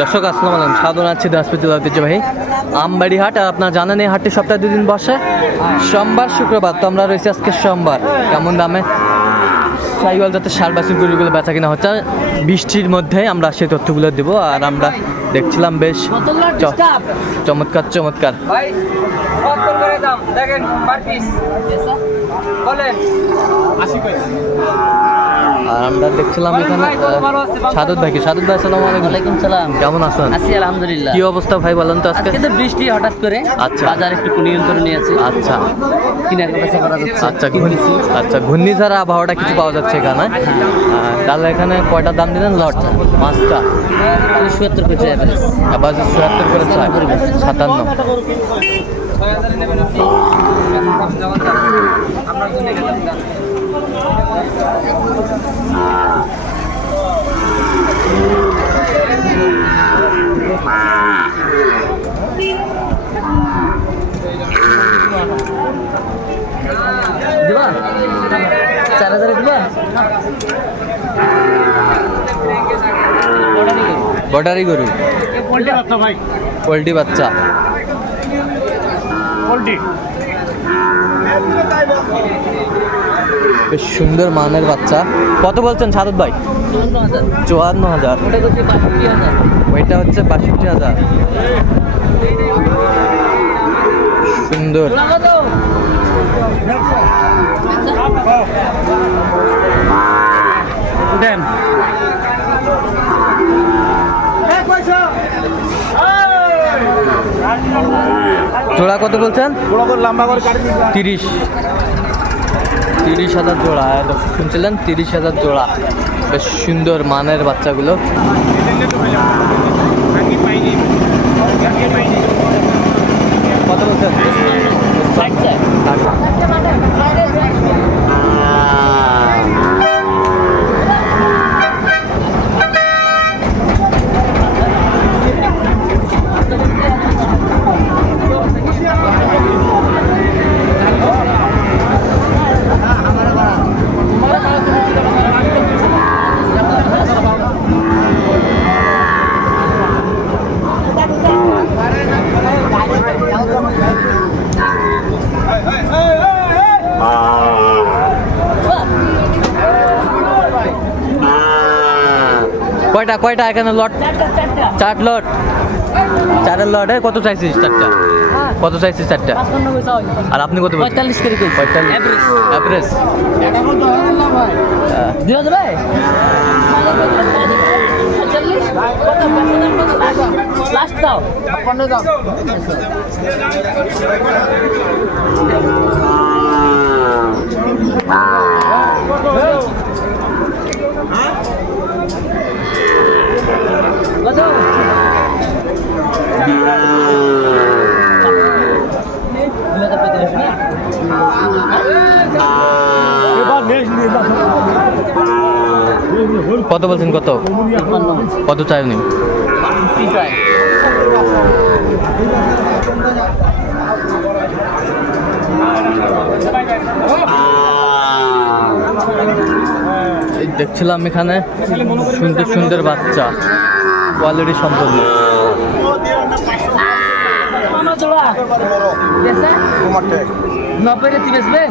দর্শক, আসসালাম আলাইকুম। সাধন আছি জেলা ঐতিহ্যবাহী আমবাড়ি হাট আর আপনার জানেন এই হাটটি সপ্তাহে দুদিন বসে। সোমবার, শুক্রবার, তো আমরা রয়েছি আজকে সোমবার। কেমন দামে? সাইওয়াল যাতে সার বাসি গরুগুলো বেচা কিনা হচ্ছে। বৃষ্টির মধ্যে আমরা সেই তথ্যগুলো দেবো আর আমরা দেখছিলাম বেশ চমৎকার চমৎকার। দেখেন আর আমরা দেখছিলাম এখানে সাদত ভাই সাদত ভাই আসসালামু আলাইকুম। সালাম। কেমন আছেন? আছি আলহামদুলিল্লাহ। কি অবস্থা ভাই বলেন তো আজকে? তো বৃষ্টি হঠাৎ করে। আচ্ছা। বাজার একটু নিয়ন্ত্রণে আছে। আচ্ছা। কিনার বেচা করা যাচ্ছে। আচ্ছা ঘূর্ণি আচ্ছা ঘূর্ণিঝড় আবহাওয়াটা কিছু পাওয়া যাচ্ছে এখানে তাহলে এখানে কয়টা দাম দিলেন? লট পাঁচটা। করে। আবার চুয়াত্তর করে চায় সাতান্ন। ছয় হাজারে নেবেন আপনি দাম জমা দাম আপনার জন্য গেলাম দাম দিবা চার হাজারে দিবা? বর্ডারি গরু। পোলট্রি বাচ্চা বেশ সুন্দর মানের বাচ্চা। কত বলছেন সাদত ভাই? চুয়ান্ন হাজার। ওইটা হচ্ছে বাষট্টি হাজার। সুন্দর। দেন। জোড়া কত বলছেন? তিরিশ। তিরিশ হাজার জোড়া। হ্যাঁ, শুনছিলেন? তিরিশ হাজার জোড়া। বেশ সুন্দর মানের বাচ্চাগুলো। কয়টা কয়টা এখানে লট চার লট চারের লটে কত চাইছিস চারটা? কত চাইছিস চারটা? আর আপনি কত বলছেন? পঁয়তাল্লিশ করে কইছি। পঁয়তাল্লিশ। অ্যাভারেজ লাস্ট কত কত বলছেন কত? কত চাই উনি? কি চাই এই দেখছিলাম এখানে সুন্দর সুন্দর বাচ্চা। কোয়ালিটি সম্পন্ন। নব্বই বেচবেন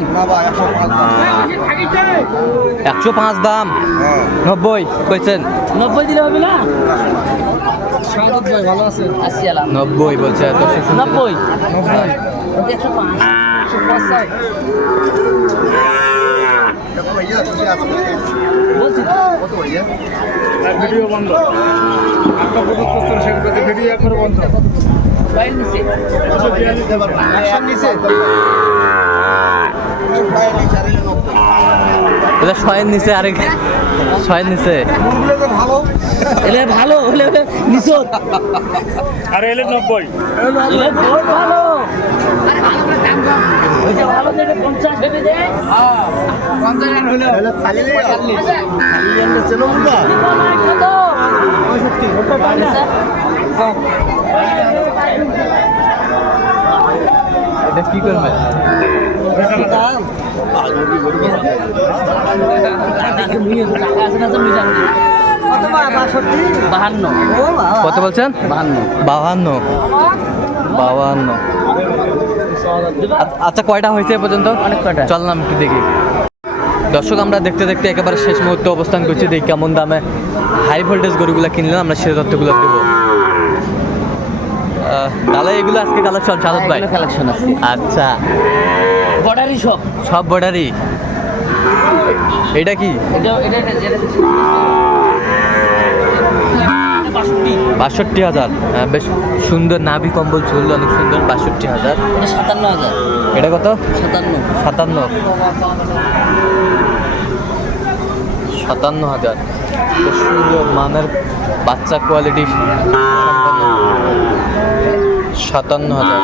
একশো পাঁচ দাম। নব্বই কইছেন? নব্বই দিলে হবে না নব্বই বলছে শুনছিলেন। নব্বই। একশো পাঁচ একশো পাঁচ চাই বলছি তো। ভিডিও বন্ধ। আপনার প্রযুক্ত সেগুলোতে ভিডিও একবারে বন্ধ। বাইরে নিচে। এটা ছয়ের নিচে আরেক। ছয়ের নিচে। এলে ভালো হলে নিচত আর এলে নব্বই। ভালো। এটা কি করবে কত বলছেন? বাহান্ন। বাহান্ন। বাহান্ন। আচ্ছা- আচ্ছা কয়টা হয়েছে এ পর্যন্ত? অনেক কয়টা। চললাম একটু দেখি। দর্শক আমরা দেখতে দেখতে একেবারে শেষ মুহূর্তে অবস্থান করছি। দেখি কেমন দামে হাই ভোল্টেজ গরুগুলো কিনলাম আমরা সে তথ্যগুলো দেবো। তাহলে এগুলো আজকে কালেকশন সাদত ভাই? কালেকশন আছে। আচ্ছা। বর্ডারই সব। সব বর্ডারই? এটা কি? এটা এটা বাষট্টি হাজার। বেশ সুন্দর নাভি কম্বল ঝুললো অনেক সুন্দর বাষট্টি হাজার। সাতান্ন হাজার। এটা কত? সাতান্ন। সাতান্ন। সাতান্ন হাজার। বেশ সুন্দর মানের বাচ্চা কোয়ালিটি। সাতান্ন হাজার।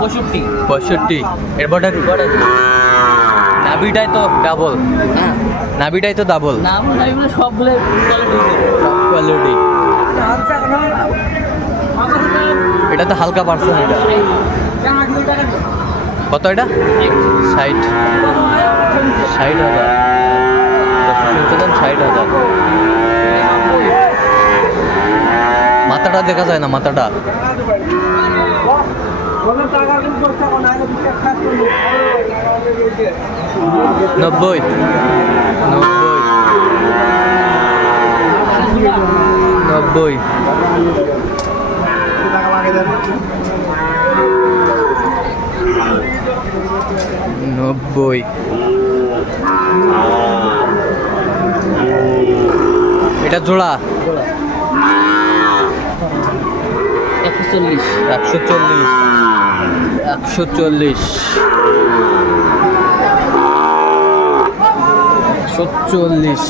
পঁয়ষট্টি। পঁয়ষট্টি। এর বর্ডার নাভিটাই তো ডাবল হ্যাঁ। নাভিটাই তো ডাবল নাম নাই বলে সবগুলো কোয়ালিটি কোয়ালিটি এটা তো হালকা পার্সেন্ট এটা। কত এটা? ষাট। ষাট হাজার ষাট হাজার। মাথাটা দেখা যায় না মাথাটা। নব্বই। নব্বই। নব্বই। নব্বই এটা জোড়া? একশো চল্লিশ। একশো চল্লিশ। একশো চল্লিশ। একশো চল্লিশ।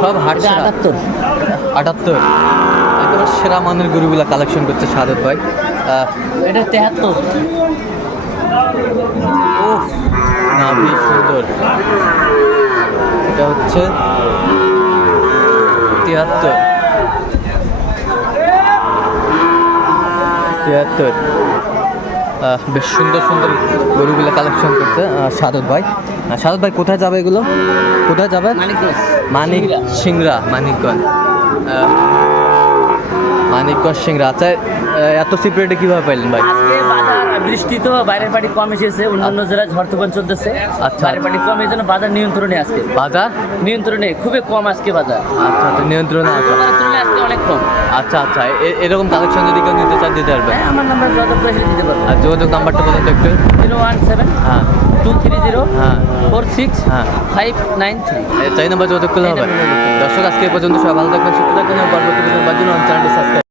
সব হাটছে আটাত্তর। আটাত্তর। একেবারে সেরা মানের গরুগুলা কালেকশন করছে সাদত ভাই। এটা তেহাত্তর। উফ, নাভি সুন্দর। এটা হচ্ছে তিয়াত্তর তিয়াত্তর বেশ সুন্দর সুন্দর গরুগুলো কালেকশন করছে সাদত ভাই। সাদত ভাই কোথায় যাবে এগুলো? কোথায় যাবে? মানিক সিংরা মানিকগঞ্জ। মানিকগঞ্জ সিংরা আচ্ছা এত সিপ্রেটে কীভাবে পাইলেন ভাই? বৃষ্টি তো বাইরের পার্টি কম এসেছে অন্যান্য জেলায় ঝড় তুফান চলতেছে। আচ্ছা। বাইরের পার্টি কম এই জন্য বাজার নিয়ন্ত্রণে আজকে। বাজার? নিয়ন্ত্রণে খুবই কম আজকে বাজার। আচ্ছা আচ্ছা নিয়ন্ত্রণে আছে। নিয়ন্ত্রণে আজকে অনেক কম। আচ্ছা আচ্ছা এরকম কালেকশন যদি কেউ নিতে চায় দিতে পারবে। হ্যাঁ আমার নাম্বার যত পয়সা দিতে পারব। আর যোগাযোগ নাম্বারটা বলুন একটু। জিরো ওয়ান সেভেন হ্যাঁ। টু থ্রি জিরো হ্যাঁ। ফোর সিক্স হ্যাঁ। Five nine three. চাই নাম্বার যোগাযোগ করলে হবে। দর্শক আজকে পর্যন্ত সবাই ভালো থাকবেন সুস্থ থাকবেন পরবর্তী চ্যানেলটি সাবস্ক্রাইব